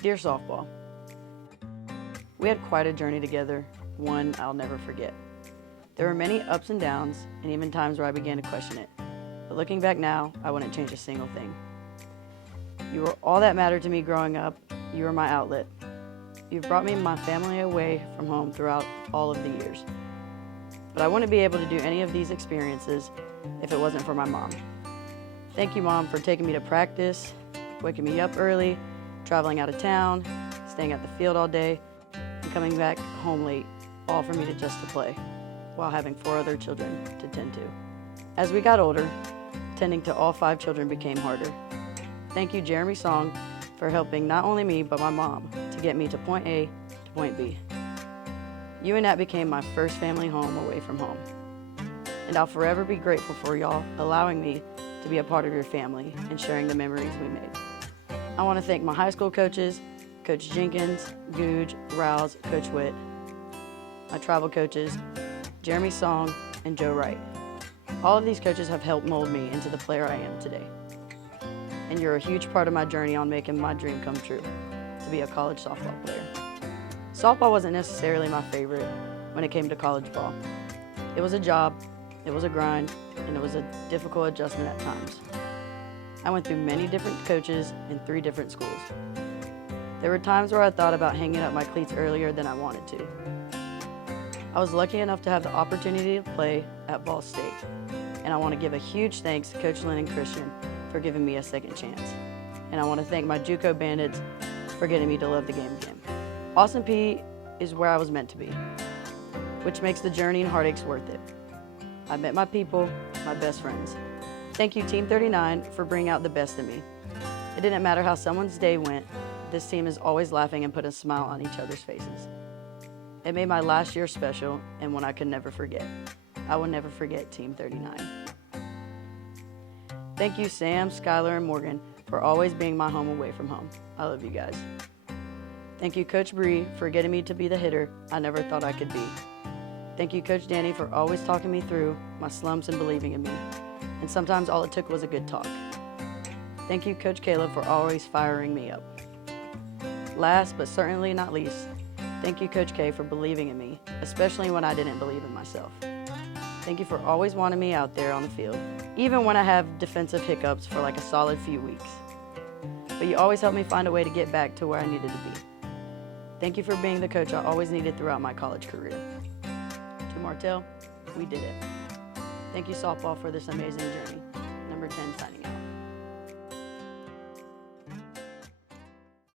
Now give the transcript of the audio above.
Dear softball, we had quite a journey together, one I'll never forget. There were many ups and downs, and even times where I began to question it. But looking back now, I wouldn't change a single thing. You were all that mattered to me growing up. You were my outlet. You've brought me and my family away from home throughout all of the years. But I wouldn't be able to do any of these experiences if it wasn't for my mom. Thank you, Mom, for taking me to practice, waking me up early, traveling out of town, staying at the field all day, and coming back home late, all for me to just to play, while having 4 other children to tend to. As we got older, tending to all 5 children became harder. Thank you, Jeremy Song, for helping not only me, but my mom to get me to point A to point B. You and Nat became my first family home away from home. And I'll forever be grateful for y'all allowing me to be a part of your family and sharing the memories we made. I want to thank my high school coaches, Coach Jenkins, Googe, Rouse, Coach Witt, my travel coaches, Jeremy Song, and Joe Wright. All of these coaches have helped mold me into the player I am today. And you're a huge part of my journey on making my dream come true, to be a college softball player. Softball wasn't necessarily my favorite when it came to college ball. It was a job, it was a grind, and it was a difficult adjustment at times. I went through many different coaches in 3 different schools. There were times where I thought about hanging up my cleats earlier than I wanted to. I was lucky enough to have the opportunity to play at Ball State, and I want to give a huge thanks to Coach Lynn and Christian for giving me a second chance. And I want to thank my JUCO bandits for getting me to love the game again. Austin Peay is where I was meant to be, which makes the journey and heartaches worth it. I met my people, my best friends. Thank you, Team 39, for bringing out the best in me. It didn't matter how someone's day went, this team is always laughing and putting a smile on each other's faces. It made my last year special and one I could never forget. I will never forget Team 39. Thank you, Sam, Skylar, and Morgan, for always being my home away from home. I love you guys. Thank you, Coach Bree, for getting me to be the hitter I never thought I could be. Thank you, Coach Danny, for always talking me through my slumps and believing in me. And sometimes all it took was a good talk. Thank you, Coach Caleb, for always firing me up. Last but certainly not least, thank you, Coach K, for believing in me, especially when I didn't believe in myself. Thank you for always wanting me out there on the field, even when I have defensive hiccups for like a solid few weeks. But you always help me find a way to get back to where I needed to be. Thank you for being the coach I always needed throughout my college career. To Martell, we did it. Thank you, softball, for this amazing journey.